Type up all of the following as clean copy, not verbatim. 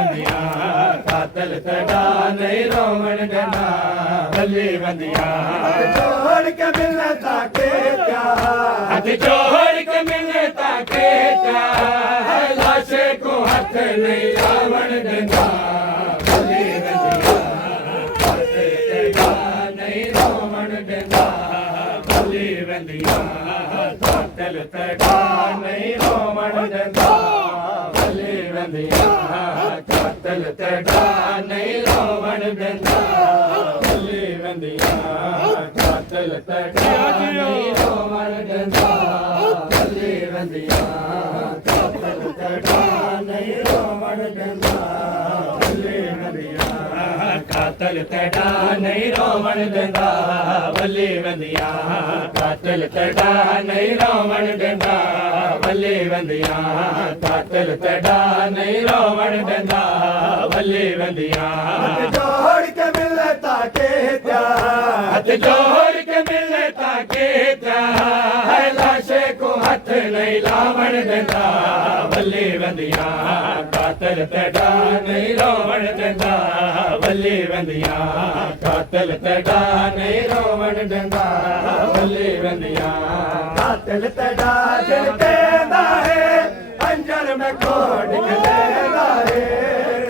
वंदिया कातल तड़ा नहीं रोवण देना बल्ली वंदिया जोड़ के मिलने ताके क्या हाथ जोड़ के मिलने ताके क्या लाशे को हाथ नहीं लावण देना बल्ली वंदिया नहीं रोवण देना बल्ली वंदिया कातल तड़ा नहीं रोवण देना बल्ली वंदिया कातल तड़ा नहीं रोवण देना बल्ली वंदिया कातल तड़ा नहीं रोवण देना बल्ली वंदिया कातल तड़ा नहीं रोवण देना बल्ली वंदिया कातल तड़ा नहीं रोवण देना बल्ली वंदिया कातल तड़ा नहीं रोवण देना बल्ली वंदिया कातल तड़ा नहीं रोवण देना बल्ली वंदिया जोड़ के मिलने ताके क्या हाथ जोड़ के मिलने ताके क्या लाशे को हाथ नहीं लावण देना बल्ली वंदिया कातल तड़ा नहीं रोवण देना बल्ली वंदिया कातल तड़ा नहीं रोवण देना बल्ली वंदिया कातल तड़ा जलकेंदा है अंजर में कोड लेंदा है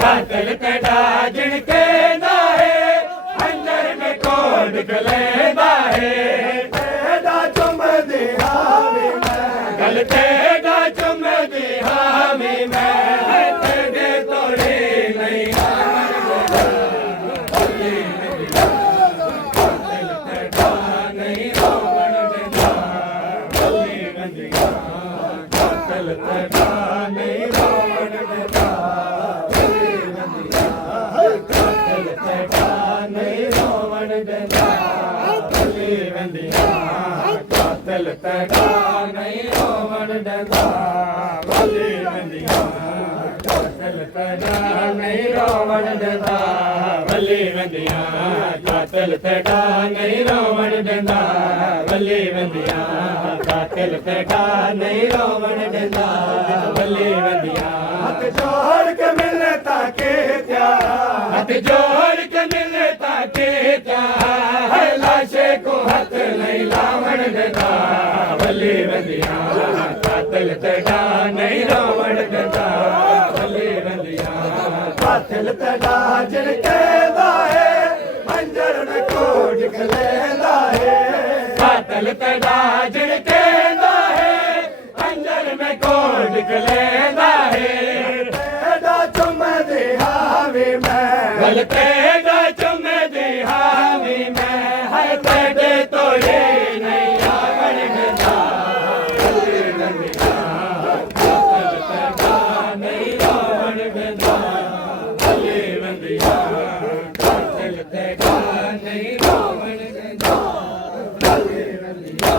कातल तड़ा जलकेंदा है अंजर में कोड लेंदा है तेरा चुम दी हामी मैं गल तेरा चुम दी हामी मैं तेरे तोड़े नहीं कातल तड़ा नहीं रोवण देना कातल तड़ा नहीं रोवण देना बल्ली वंदिया कातल तड़ा नहीं रोवण देना बल्ली वंदिया कातल तड़ा नहीं रोवण देना बल्ली वंदिया कातल तड़ा नहीं रोवण देना बल्ली वंदिया कातल तड़ा नहीं रोवण देना बल्ली वंदिया हाथ जोड़ के मिलने ताके क्या हाथ जोड़ के मिलने ताके क्या लाशे को हाथ नहीं लावण देना बल्ली वंदिया कातल तड़ा नहीं रोवण देना बल्ली वंदिया कातल तड़ा जलकेंदा है अंजर में कोड लेंदा है कातल तड़ा जलकेंदा है अंजर में कोड लेंदा है तेरा चुम दी हामी मैं गल तेरा चुम दी हामी मैं है तेरे तोड़े नहीं आवण देना बल्ली वंदिया कातल तड़ा नहीं रोवण देना बल्ली वंदिया कातल तड़ा नहीं रोवण देना बल्ली वंदिया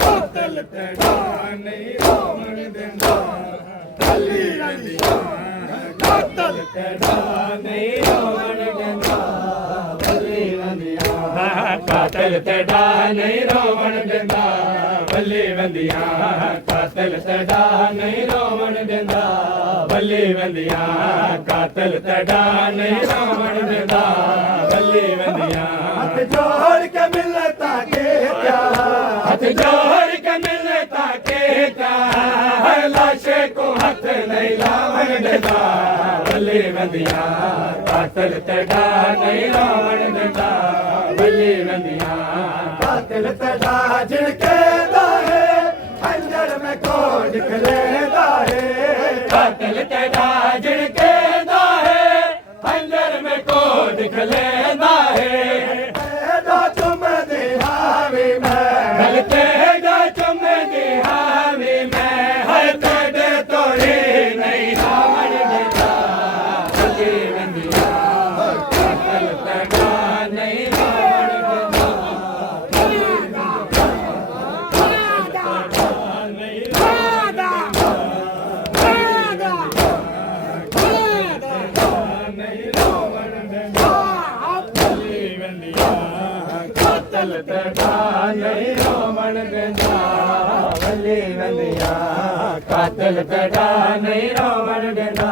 कातल तड़ा नहीं रोवण देना बल्ली वंदिया कातल तड़ा नहीं रोवण देना बल्ली वंदिया कातल तड़ा नहीं रोवण देना बल्ली वंदिया कातल तड़ा नहीं रोवण देना बल्ली वंदिया कातल तड़ा नहीं रोवण देना बल्ली वंदिया हाथ जोड़ के मिलने ताके क्या हाथ जोड़ के मिलने ताके क्या लाशे को हाथ नहीं लावण देना बल्ली वंदिया कातल तड़ा नहीं रोवण देना बल्ली वंदिया कातल तड़ा जलकेंदा है अंजर में कोड लेंदा है कातल तड़ा जलकेंदा है अंजर में कोड लेंदा है तेरा चुम दी हामी मैं गल तेरा चुम दी हामी मैं हर तेरे तोड़े नहीं रावण देना बल्ली वंदिया कातल तड़ा नहीं रावण देना बल्ली वंदिया कातल तड़ा नहीं रावण देना नहीं रावण देना बल्ली वंदिया कातल तड़ा नहीं रोवण देना बल्ली वंदिया कातल तड़ा नहीं रोवण देना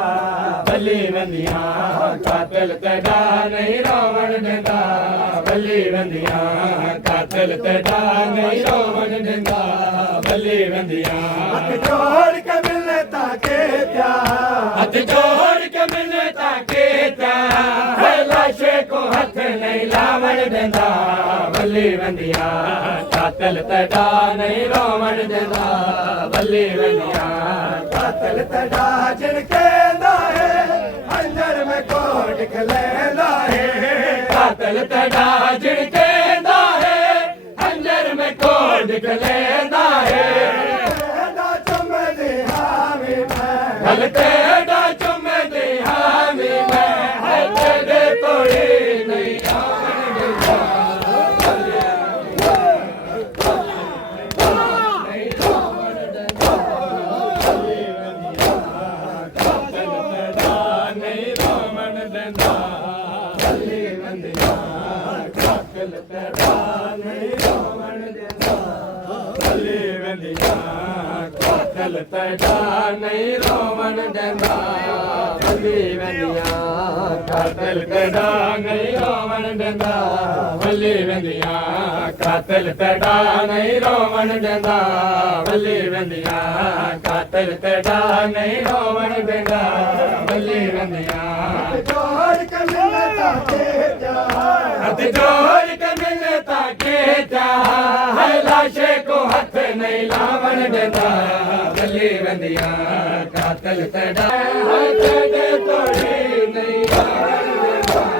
ਬੱਲੀ ਬੰਦੀਆਂ ਕਾਤਲ ਤੇਡਾ ਨਹੀਂ ਰੋਵਣ ਦਿੰਦਾ ਬੱਲੀ ਬੰਦੀਆਂ ਕਾਤਲ ਤੇਡਾ ਨਹੀਂ ਰੋਵਣ ਦਿੰਦਾ ਬੱਲੀ ਬੰਦੀਆਂ ਹੱਥ ਜੋੜ ਕੇ ਮਿਲਨੇ ਤਾਕੇ ਪਿਆਰ ਹੱਥ ਜੋੜ ਕੇ ਮਿਲਨੇ ਤਾਕੇ ਪਿਆਰ ਹੈ ਲਾਸ਼ੇ ਕੋ ਹੱਥ ਨਹੀਂ ਲਾਵਣ ਦਿੰਦਾ ਬੱਲੀ ਬੰਦੀਆਂ ਕਾਤਲ ਤੇਡਾ ਨਹੀਂ ਰੋਵਣ ਦਿੰਦਾ ਬੱਲੀ ਬੰਦੀਆਂ ਕਾਤਲ ਤੇਡਾ ਜਿਣ ਕਹਿੰਦਾ ਹੈ ਅੰਦਰ ਮੈਂ ਕੋਟ ਖਲੇਂਦਾ ਹੈ ਕਾਤਲ ਤੇਡਾ ਜਿਣ ਕਹਿੰਦਾ ਹੈ ਅੰਦਰ ਮੈਂ ਕੋਟ ਖਲੇਂਦਾ ਹੈ ਤੇਡਾ ਚੁੰਮਦੇ ਹਾਵੇ ਮੈਂ ਗਲ ਤੇਡਾ ਚੁੰਮਦੇ ਹਾਵੇ ਮੈਂ ਹੈ ਤੇਰੇ ਕੋਲੇ ਨਹੀਂ ਆਉਣ ਦਿੰਦਾ ਕਾਤਲ ਤੇਡਾ ਨਹੀਂ ਰੋਵਣ ਦਿੰਦਾ ਬੱਲੀ ਬੰਦੀਆਂ ਕਾਤਲ ਤੇਡਾ ਨਹੀਂ ਰੋਵਣ ਦਿੰਦਾ ਬੱਲੀ ਬੰਦੀਆਂ ਕਾਤਲ ਤੇਡਾ ਨਹੀਂ ਰੋਵਣ ਦਿੰਦਾ ਬੱਲੀ ਬੰਦੀਆਂ ਕਾਤਲ ਤੇਡਾ ਨਹੀਂ ਰੋਵਣ ਦਿੰਦਾ ਬੱਲੀ ਬੰਦੀਆਂ ਜੋੜ ਕੇ ਮਿਲਨੇ ਤਾਕੇ ਜਾ ਹੱਥ ਜੋੜ ਕੇ ਮਿਲਨੇ ਤਾਕੇ ਜਾ ਹੈ ਲਾਸ਼ੇ ਕੋ ਹੱਥ ਨਹੀਂ ਲਾਵਣ ਦਿੰਦਾ ਬੱਲੀ ਬੰਦੀਆਂ ਕਾਤਲ ਤੇਡਾ ਹੱਥ ਦੇ ਤੋੜੀ ਨਹੀਂ ਆਵਣ ਦਿੰਦਾ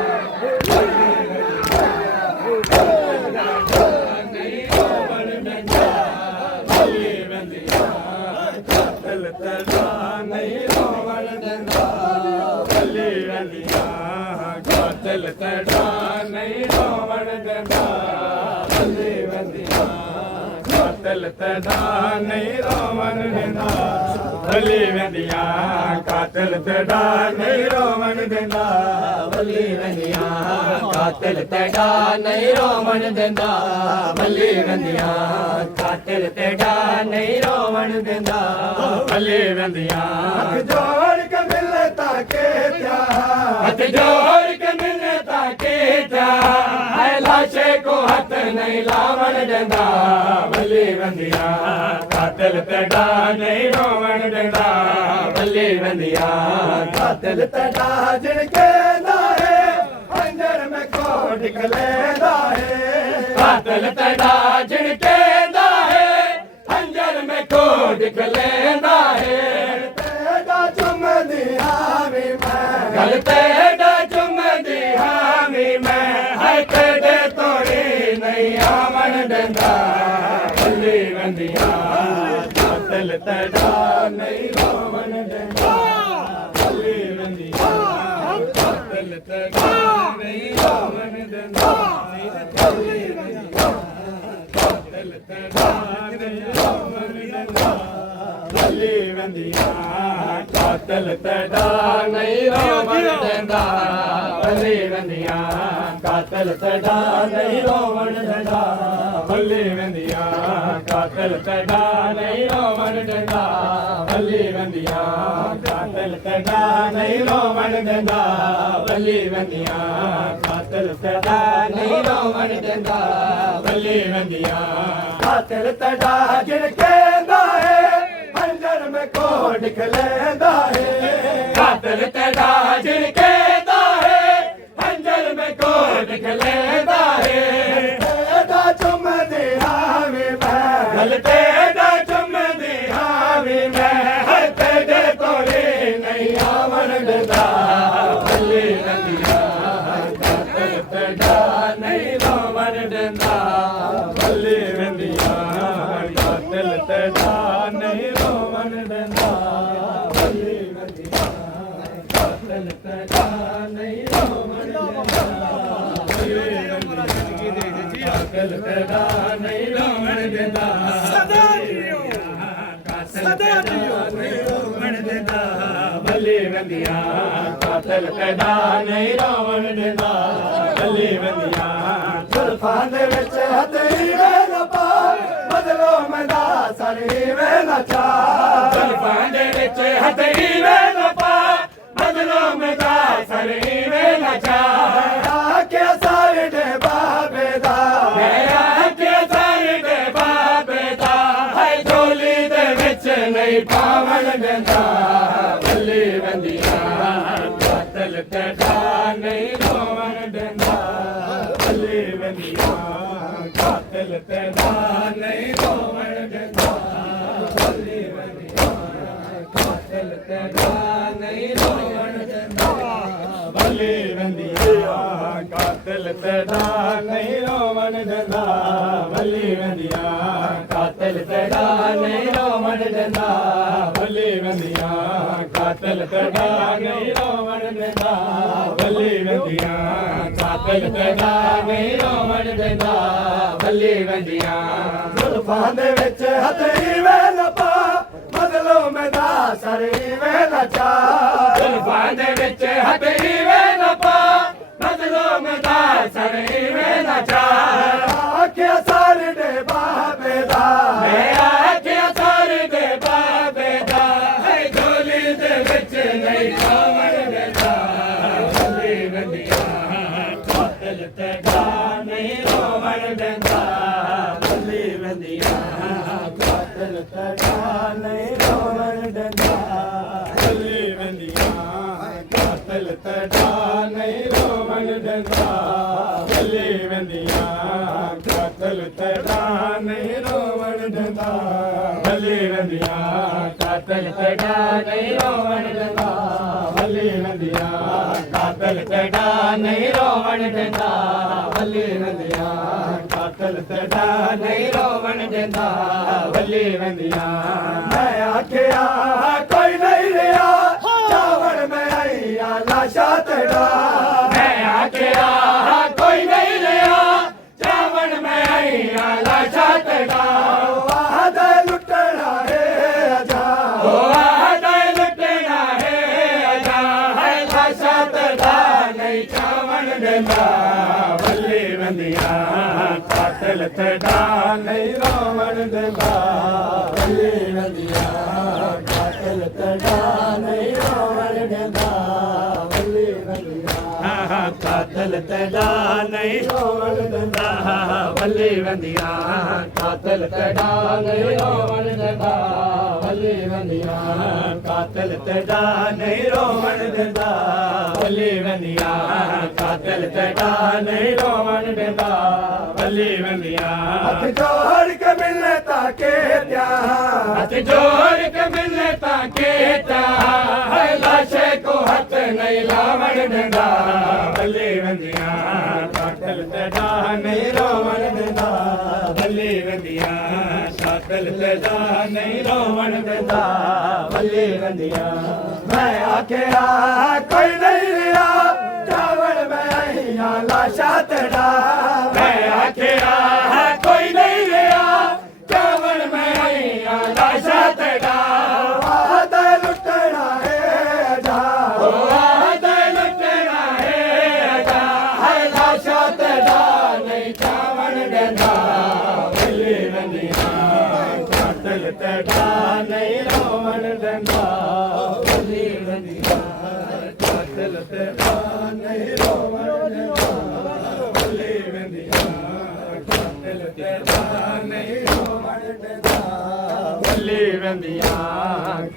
ਨਹੀਂ ਆਵਣ ਦਿੰਦਾ ਬੱਲੀ ਬੰਦੀਆਂ ਕਾਤਲ ਤੇਡਾ ਨਹੀਂ ਆਵਣ ਦਿੰਦਾ ਬੱਲੀ ਬੰਦੀਆਂ ਕਾਤਲ ਤੇਡਾ ਨਹੀਂ ਆਵਣ ਦਿੰਦਾ ਬੱਲੀ ਬੰਦੀਆਂ ਕਾਤਲ ਤੇਡਾ ਨਹੀਂ ਰੋਵਣ ਦਿੰਦਾ ਬੱਲੀ ਬੰਦੀਆਂ ਕਾਤਲ ਤੇਡਾ ਨਹੀਂ ਰੋਵਣ ਦਿੰਦਾ ਬੱਲੀ ਬੰਦੀਆਂ ਕਾਤਲ ਤੇਡਾ ਨਹੀਂ ਰੋਵਣ ਦਿੰਦਾ ਬੱਲੀ ਬੰਦੀਆਂ ਕਾਤਲ ਤੇਡਾ ਨਹੀਂ ਰੋਵਣ ਦਿੰਦਾ ਬੱਲੀ ਬੰਦੀਆਂ ਹੱਥ ਜੋੜ ਕੇ ਮਿਲਨੇ ਤਾਕੇ ਪਿਆਰ ਹੱਥ ਜੋੜ ਕੇ ਮਿਲਨੇ ਤਾਕੇ ਪਿਆਰ ਹੈ ਲਾਸ਼ੇ ਕੋ ਹੱਥ ਨਹੀਂ ਲਾਵਣ ਦਿੰਦਾ ਬੱਲੀ ਬੰਦੀਆਂ ਕਾਤਲ ਤੇਡਾ ਨਹੀਂ ਰੋਵਣ ਦਿੰਦਾ ਬੱਲੀ ਬੰਦੀਆਂ ਕਾਤਲ ਤੇਡਾ ਜਿਣ ਕਹਿੰਦਾ ਹੈ ਅੰਦਰ ਮੈਂ ਕੋਟ ਖਲੇਂਦਾ ਹੈ ਕਾਤਲ ਤੇਡਾ ਜਿਣ ਕਹਿੰਦਾ ਹੈ ਅੰਦਰ ਮੈਂ ਕੋਟ ਖਲੇਂਦਾ ਹੈ ਤੇਡਾ ਚੁੰਮਦੀ ਹਾਵੀ ਮੈਂ ਗਲ ਤੇਡਾ ਚੁੰਮਦੀ ਹਾਵੀ ਮੈਂ ਹੈ ਤੇਰੇ ਤੋੜੀ ਨਹੀਂ ਆਵਣ ਦਿੰਦਾ ਬੱਲੀ ਬੰਦੀਆਂ ਕਾਤਲ ਤੇਡਾ ਨਹੀਂ ਰੋਵਣ ਦਿੰਦਾ ਬੱਲੀ ਬੰਦੀਆਂ ਕਾਤਲ ਤੇਡਾ ਨਹੀਂ ਰੋਵਣ ਦਿੰਦਾ ਬੱਲੀ ਬੰਦੀਆਂ ਕਾਤਲ ਤੇਡਾ ਨਹੀਂ ਰੋਵਣ ਦਿੰਦਾ ਬੱਲੀ ਬੰਦੀਆਂ ਕਾਤਲ ਤੇਡਾ ਨਹੀਂ ਰੋਵਣ ਦਿੰਦਾ ਬੱਲੀ ਬੰਦੀਆਂ ਕਾਤਲ ਤੇਡਾ ਨਹੀਂ ਰੋਵਣ ਦਿੰਦਾ ਬੱਲੀ ਬੰਦੀਆਂ ਕਾਤਲ ਤੇਡਾ ਨਹੀਂ ਰੋਵਣ ਦਿੰਦਾ ਬੱਲੀ ਬੰਦੀਆਂ ਕਾਤਲ ਤੇਡਾ ਨਹੀਂ ਰੋਵਣ ਦਿੰਦਾ ਬੱਲੀ ਬੰਦੀਆਂ ਕਾਤਲ ਤੇਡਾ ਨਹੀਂ ਰੋਵਣ ਦਿੰਦਾ ਬੱਲੀ ਬੰਦੀਆਂ ਕਾਤਲ ਤੇਡਾ ਜਿਣ ਕਹਿੰਦਾ ਹੈ ਅੰਦਰ ਮੈਂ ਕੋਟ ਖਲੇਂਦਾ ਹੈ ਕਾਤਲ ਤੇਡਾ ਜਿਣ ਕਹਿੰਦਾ ਹੈ ਅੰਦਰ ਮੈਂ ਕੋਟ ਖਲੇਂਦਾ ਹੈ ਤੇਡਾ ਚੁੰਮਦੀ ਹਾਵੀ ਮੈਂ ਗਲ ਤੇਡਾ ਚੁੰਮਦੀ ਹਾਵੀ ਮੈਂ ਹੈ ਤੇਰੇ ਕੋਲੇ ਨਹੀਂ ਆਵਣ ਦਿੰਦਾ ਬੱਲੀ ਬੰਦੀਆਂ ਕਾਤਲ ਤੇਡਾ ਨਹੀਂ ਰੋਵਣ ਦਿੰਦਾ ਬੱਲੀ ਬੰਦੀਆਂ ਕਾਤਲ ਤੇਡਾ ਨਹੀਂ ਰੋਵਣ ਦਿੰਦਾ ਬੱਲੀ ਬੰਦੀਆਂ ਕਾਤਲ ਤੇਡਾ ਨਹੀਂ ਰੋਵਣ ਦਿੰਦਾ ਬੱਲੀ ਬੰਦੀਆਂ ਕਾਤਲ ਤੇਡਾ ਨਹੀਂ ਰੋਵਣ ਦਿੰਦਾ ਸਦਾ ਜੀਓ ਸਦਾ ਜੀਓ ਨਹੀਂ ਰੋਵਣ ਦਿੰਦਾ ਬੱਲੀ ਬੰਦੀਆਂ ਕਾਤਲ ਤੇਡਾ ਨਹੀਂ ਰੋਵਣ ਦਿੰਦਾ ਬੱਲੀ ਬੰਦੀਆਂ ਜ਼ੁਲਫਾਂ ਦੇ ਵਿੱਚ ਹੱਥੀ ਵੇ ਨਾ ਪਾ ਬਦਲੋ ਮੈਂਦਾ ਸੜੀ ਵੇ ਨਾ ਚਾ ਜ਼ੁਲਫਾਂ ਦੇ ਵਿੱਚ ਹੱਥੀ ਵੇ ਨਾ ਪਾ ਬਦਲੋ ਕਾਤਲ ਤੇਰਾ ਨਹੀਂ ਰੋਵਣ ਦਿੰਦਾ ਬੱਲੀ ਬੰਦੀਆਂ ਕਾਤਲ ਤੇਰਾ ਨਹੀਂ ਰੋਵਣ ਦਿੰਦਾ ਬੱਲੀ ਬੰਦੀਆਂ ਕਾਤਲ ਤੇਰਾ ਨਹੀਂ ਰੋਵਣ ਦਿੰਦਾ ਬੱਲੀ ਬੰਦੀਆਂ ਕਾਤਲ ਤੇਰਾ ਨਹੀਂ ਰੋਵਣ ਦਿੰਦਾ ਬੱਲੀ ਬੰਦੀਆਂ ਕਾਤਲ ਤੇਰਾ ਨਹੀਂ ਰੋਵਣ ਦਿੰਦਾ ਬੱਲੀ ਬੰਦੀਆਂ ਕਾਤਲ ਤੇਰਾ ਨਹੀਂ ਰੋਵਣ ਦਿੰਦਾ ਬੱਲੀ ਬੰਦੀਆਂ ਕਾਤਲ ਤੇਰਾ ਨਹੀਂ ਰੋਵਣ ਦਿੰਦਾ ਬੱਲੀ ਬੰਦੀਆਂ ਜ਼ੁਲਫਾਂ ਦੇ ਵਿੱਚ ਹੱਥੀ ਵੇ ਲਪਾ ਬਦਲੋ ਮੈਦਾ ਸਰੀ ਵੇ ਨਚਾ ਜ਼ੁਲਫਾਂ ਦੇ ਵਿੱਚ ਹੱਥੀ ਵੇ ਲਪਾ ਬਦਲੋ ਮੈਦਾ ਸਰੀ ਵੇ ਨਚਾ ਆਖਿਆ ਸਾਰੇ ਦੇ ਬਾਬੇ ਦਾ ਮੈਂ ਆਖਿਆ ਸਾਰੇ ਦੇ ਬਾਬੇ ਦਾ ਹੈ ਝੋਲੀ ਦੇ ਵਿੱਚ ਨਹੀਂ ਖਾਵਣ ਦੇਦਾ ਬੱਲੀ ਬੰਦੀਆਂ ਕਾਤਲ ਤੇਰਾ ਨਹੀਂ ਰੋਵਣ ਦਿੰਦਾ ਬੱਲੀ ਬੰਦੀਆਂ ਕਾਤਲ ਤੇਰਾ ਨਹੀਂ ਰੋਵਣ ਦਿੰਦਾ ਬੱਲੀ ਬੰਦੀਆਂ ਕਾਤਲ ਤੇਰਾ ਨਹੀਂ ਰੋਵਣ ਦਿੰਦਾ ਬੱਲੀ ਬੰਦੀਆਂ ਕਾਤਲ ਤੇਰਾ ਨਹੀਂ ਰੋਵਣ ਦਿੰਦਾ ਬੱਲੀ ਬੰਦੀਆਂ ਕਾਤਲ ਤੇਰਾ ਨਹੀਂ ਰੋਵਣ ਦਿੰਦਾ ਬੱਲੀ ਬੰਦੀਆਂ ਕਾਤਲ ਤੇਰਾ ਨਹੀਂ ਰੋਵਣ ਦਿੰਦਾ ਬੱਲੀ ਬੰਦੀਆਂ ਕਾਤਲ ਤੇਰਾ ਨਹੀਂ ਰੋਵਣ ਦਿੰਦਾ ਬੱਲੀ ਬੰਦੀਆਂ ਮੈਂ ਆਖਿਆ ਕੋਈ ਨਹੀਂ ਰਿਹਾ ਚਾਵਣ ਮੈਂ ਆਈਆ ਲਾਸ਼ਾ ਤੇਰਾ ਮੈਂ ਆਖਿਆ ਕੋਈ ਨਹੀਂ ਰਿਹਾ ਚਾਵਣ ਮੈਂ ਆਈਆ ਲਾਸ਼ਾ ਤੇਰਾ ਵਾਹਦਾ ਲੁੱਟਣਾ ਹੈ ਅਜਾ ਵਾਹਦਾ ਲੁੱਟਣਾ ਹੈ ਅਜਾ ਹੈ ਲਾਸ਼ਾ ਤੇਰਾ ਨਹੀਂ ਚਾਵਣ ਦਿੰਦਾ ਬੱਲੀ ਬੰਦੀਆਂ ਕਾਤਲ ਤੇਰਾ ਨਹੀਂ ਰੋਵਣ ਦਿੰਦਾ ਬੱਲੀ ਬੰਦੀਆਂ ਕਾਤਲ ਤੇਰਾ ਨਹੀਂ ਰੋਵਣ ਦਿੰਦਾ ਬੱਲੀ ਬੰਦੀਆਂ ਕਾਤਲ ਤੇਰਾ ਨਹੀਂ ਰੋਵਣ ਦਿੰਦਾ ਬੱਲੀ ਬੰਦੀਆਂ ਕਾਤਲ ਤੇਰਾ ਨਹੀਂ ਰੋਵਣ ਦਿੰਦਾ ਬੱਲੀ ਬੰਦੀਆਂ ਕਾਤਲ ਤੇਰਾ ਨਹੀਂ ਰੋਵਣ ਦਿੰਦਾ ਬੱਲੀ ਬੰਦੀਆਂ ਕਾਤਲ ਤੇਰਾ ਨਹੀਂ ਰੋਵਣ ਦਿੰਦਾ ਬੱਲੀ ਬੰਦੀਆਂ ਹੱਥ ਜੋੜ ਕੇ ਮਿਲਨੇ ਤਾਕੇ ਤਿਆ ਹੱਥ ਜੋੜ ਕੇ ਮਿਲਨੇ ਤਾਕੇ ਤਿਆ ਹੈ ਲਾਸ਼ੇ ਕੋ ਹੱਥ ਨਹੀਂ ਲਾਵਣ ਦਿੰਦਾ ਬੱਲੀ ਬੰਦੀਆਂ ਕਾਤਲ ਤੇਰਾ ਨਹੀਂ ਰੋਵਣ ਦਿੰਦਾ ਬੱਲੀ ਬੰਦੀਆਂ ਕਾਤਲ ਤੇਰਾ ਨਹੀਂ ਰੋਵਣ ਦਿੰਦਾ ਬੱਲੀ ਬੰਦੀਆਂ ਮੈਂ ਆਖਿਆ ਕੋਈ ਨਹੀਂ ਰਿਹਾ ਚਾਵਲ ਮੈਂ ਆਈਆ ਲਾਸ਼ਾ ਤੇਰਾ ਮੈਂ ਆਖਿਆ ਕੋਈ ਨਹੀਂ ਰਿਹਾ ਚਾਵਲ ਮੈਂ ਆਈਆ ਲਾਸ਼ਾ ਤੇਰਾ ਵਾਹਦਾ ਲੁੱਟਣਾ ਹੈ ਅਜਾ ਵਾਹਦਾ ਲੁੱਟਣਾ ਹੈ ਅਜਾ ਹੈ ਲਾਸ਼ਾ ਤੇਰਾ ਨਹੀਂ ਚਾਵਣ ਦਿੰਦਾ ਬੱਲੀ ਬੰਦੀਆਂ ਕਾਤਲ ਤੇਰਾ ਨਹੀਂ ਰੋਵਣ ਦਿੰਦਾ ਬੱਲੀ ਬੰਦੀਆਂ ਕਾਤਲ ਤੇਰਾ ਨਹੀਂ ਰੋਵਣ ਦਿੰਦਾ ਬੱਲੀ ਬੰਦੀਆਂ ਕਾਤਲ ਤੇਰਾ ਨਹੀਂ ਰੋਵਣ ਦਿੰਦਾ ਬੱਲੀ ਬੰਦੀਆਂ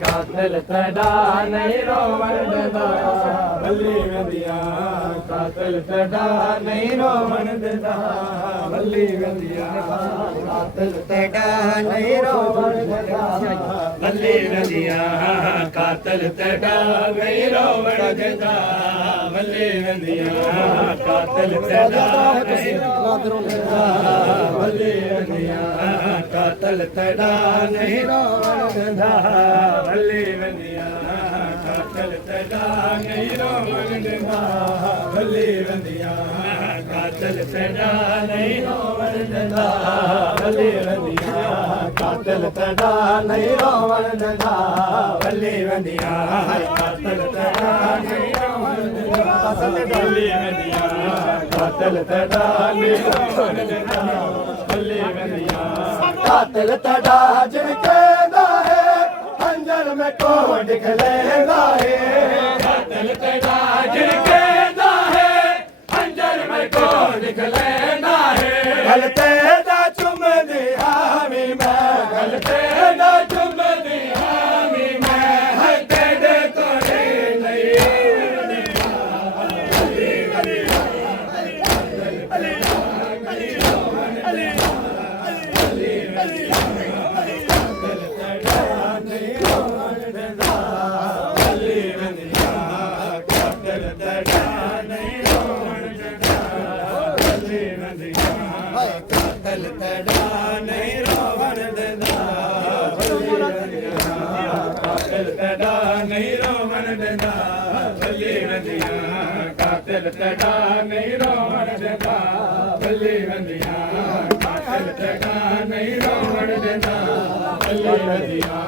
ਕਾਤਲ ਤੇਰਾ ਨਹੀਂ ਰੋਵਣ ਦਿੰਦਾ ਬੱਲੀ ਬੰਦੀਆਂ ਕਾਤਲ ਤੇਰਾ ਨਹੀਂ ਰੋਵਣ ਦਿੰਦਾ ਬੱਲੀ ਬੰਦੀਆਂ ਕਾਤਲ ਤੇਰਾ ਨਹੀਂ ਰੋਵਣ ਦਿੰਦਾ ਬੱਲੀ ਬੰਦੀਆਂ ਕਾਤਲ ਤੇਰਾ ਨਹੀਂ ਰੋਵਣ ਦਿੰਦਾ ਬੱਲੀ ਬੰਦੀਆਂ ਕਾਤਲ ਤੇਰਾ ਨਹੀਂ ਰੋਵਣ ਦਿੰਦਾ ਬੱਲੀ ਬੰਦੀਆਂ ਕਾਤਲ ਤੇਰਾ ਨਹੀਂ ਰੋਵਣ ਦਿੰਦਾ ਬੱਲੀ ਬੰਦੀਆਂ ਕਾਤਲ ਤੇਰਾ ਨਹੀਂ ਰੋਵਣ ਦਿੰਦਾ ਬੱਲੀ ਬੰਦੀਆਂ ਕਾਤਲ ਤੇਰਾ ਨਹੀਂ ਰੋਵਣ ਦਿੰਦਾ ਬੱਲੀ ਬੰਦੀਆਂ ਕਾਤਲ ਤੇਰਾ ਨਹੀਂ ਰੋਵਣ ਦਿੰਦਾ ਬੱਲੀ ਬੰਦੀਆਂ ਕਾਤਲ ਤੇਰਾ ਨਹੀਂ ਰੋਵਣ ਦਿੰਦਾ ਬੱਲੀ ਬੰਦੀਆਂ ਕਾਤਲ ਤੇਰਾ ਨਹੀਂ ਰੋਵਣ ਦਿੰਦਾ ਬੱਲੀ ਬੰਦੀਆਂ ਕਾਤਲ ਤੇਰਾ ਜਿਨ ਕਹਿੰਦਾ ਹੈ ਅੰਜਲ ਮੈਂ ਕੋਡ ਖਲੇਦਾ ਹੈ ਕਾਤਲ ਤੇਰਾ ਜਿਨ ਕਹਿੰਦਾ ਹੈ ਅੰਜਲ ਮੈਂ ਕੋਡ ਖਲੇਦਾ ਹੈ ਗਲਤੇ ਦਾ ਚੁੰਮਦੀ ਆਵੀ ਮੈਂ ਗਲਤੇ ਦਾ ਚੁੰਮਦੀ ਆਵੀ ਮੈਂ ਹੈ ਤੇਰੇ ਕੋਲੇ ਨਹੀਂ ਤੜਾ ਨਹੀਂ ਰੋਵਣ ਦਿੰਦਾ ਬੱਲੀ ਬੰਦੀਆਂ ਹਾਏ ਕਾਤਲ ਤੜਾ ਨਹੀਂ ਰੋਵਣ ਦਿੰਦਾ ਬੱਲੀ ਬੰਦੀਆਂ ਕਾਤਲ ਤੜਾ ਨਹੀਂ ਰੋਵਣ ਦਿੰਦਾ ਬੱਲੀ ਬੰਦੀਆਂ ਕਾਤਲ ਤੜਾ ਨਹੀਂ ਰੋਵਣ ਦਿੰਦਾ ਬੱਲੀ ਬੰਦੀਆਂ ਕਾਤਲ ਤੜਾ ਨਹੀਂ ਰੋਵਣ ਦਿੰਦਾ ਬੱਲੀ ਬੰਦੀਆਂ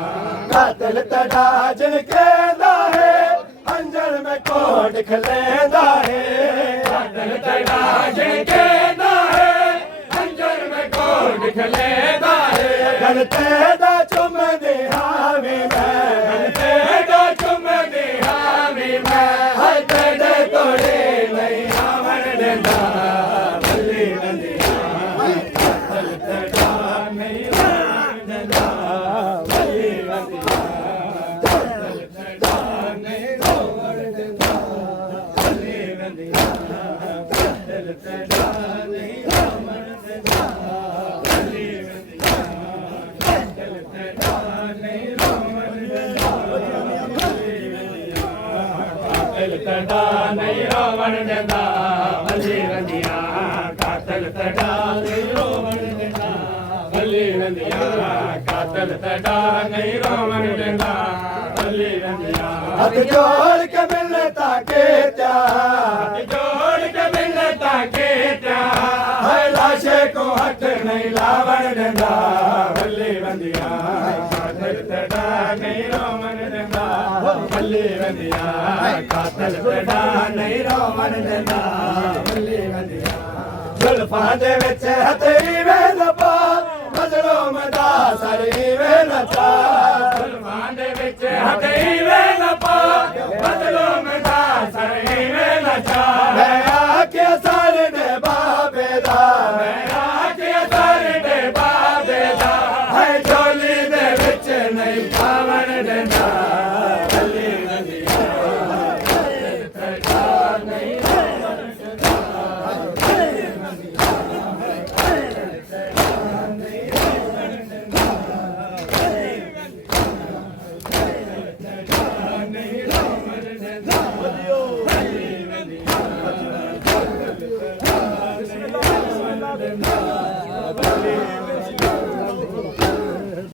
ਕਾਤਲ ਤੜਾ ਜਿਨ ਕਹਿੰਦਾ ਹੈ ਅੰਜਲ ਮੈਂ ਕੋਟ ਖਲੇਂਦਾ ਹੈ ਕਾਤਲ ਤੜਾ ਜਿਨ ਕਹਿੰਦਾ ਹੈ ਅੰਜਲ ਮੈਂ ਕੋਟ ਖਲੇਂਦਾ ਹੈ ਗਲ ਤੇਰਾ ਚੁੰਮਦੇ ਹਾਵੇ ਮੈਂ ਗਲ ਤੇਰਾ ਚੁੰਮਦੇ ਹਾਵੇ ਮੈਂ ਹਾਏ ਤੇਰੇ ਕੋਲੇ ਨਹੀਂ ਆਵਣ ਦਿੰਦਾ ਬੱਲੀ ਬੰਦੀਆਂ ਕਾਤਲ ਤੜਾ ਨਹੀਂ ਰੋਵਣ ਦਿੰਦਾ ਬੱਲੀ ਬੰਦੀਆਂ ਕਾਤਲ ਤੜਾ ਨਹੀਂ ਰੋਵਣ ਦਿੰਦਾ ਬੱਲੀ ਬੰਦੀਆਂ ਕਾਤਲ ਤੜਾ ਨਹੀਂ ਰੋਵਣ ਦਿੰਦਾ ਬੱਲੀ ਬੰਦੀਆਂ ਕਾਤਲ ਤੜਾ ਨਹੀਂ ਰੋਵਣ ਦਿੰਦਾ ਬੱਲੀ ਬੰਦੀਆਂ ਕਾਤਲ ਤੜਾ ਨਹੀਂ ਰੋਵਣ ਦਿੰਦਾ ਬੱਲੀ ਬੰਦੀਆਂ ਕਾਤਲ ਤੜਾ ਨਹੀਂ ਰੋਵਣ ਦਿੰਦਾ ਬੱਲੀ ਬੰਦੀਆਂ ਕਾਤਲ ਤੜਾ ਨਹੀਂ ਰੋਵਣ ਦਿੰਦਾ ਬੱਲੀ ਬੰਦੀਆਂ ਹੱਥ ਜੋੜ ਕੇ ਮਿਲਤਾ ਕੀਤਾ ਹੱਥ ਜੋੜ ਕੇ ਮਿਲਤਾ ਕੀਤਾ ਹਾਏ ਲਾਸ਼ੇ ਕੋ ਹੱਥ ਨਹੀਂ ਲਾਵਣ ਦਿੰਦਾ ਬੱਲੀ ਬੰਦੀਆਂ ਕਾਤਲ ਤੜਾ ਨਹੀਂ ਰੋਵਣ ਦਿੰਦਾ ਬੱਲੀ ਬੰਦੀਆਂ ਕਾਤਲ ਤੜਾ ਨਹੀਂ ਰੋਵਣ ਦਿੰਦਾ ਬੱਲੀ ਬੰਦੀਆਂ ਜ਼ੁਲਫਾਂ ਦੇ ਵਿੱਚ ਹਥੇਲੀ ਵੇਲ ਪਾ ਮਜ਼ਲੂਮ ਦਾ ਸਰੀ ਵੇਲ ਚਾ ਜ਼ੁਲਫਾਂ ਦੇ ਵਿੱਚ ਹਥੇਲੀ ਵੇਲ ਪਾ ਮਜ਼ਲੂਮ ਦਾ ਸਰੀ ਵੇਲ ਚਾ ਮੈਂ ਆਖਿਆ ਸਾਰੇ ਦੇ ਬਾਬੇ ਦਾ ਮੈਂ ਆਖਿਆ ਸਾਰੇ ਦੇ ਬਾਬੇ ਦਾ ਹੈ ਝੋਲੀ ਦੇ ਵਿੱਚ ਨਹੀਂ ਪਾਵਣ ਦਿੰਦਾ ਬੱਲੀ ਬੰਦੀਆਂ ਤੜਾ ਨਹੀਂ ਰੋਵਣ ਦਿੰਦਾ ਬੱਲੀ ਬੰਦੀਆਂ ਤੜਾ ਨਹੀਂ ਰੋਵਣ ਦਿੰਦਾ ਬੱਲੀ ਬੰਦੀਆਂ ਤੜਾ ਨਹੀਂ ਰੋਵਣ ਦਿੰਦਾ ਬੱਲੀ ਬੰਦੀਆਂ ਤੜਾ ਨਹੀਂ ਰੋਵਣ ਦਿੰਦਾ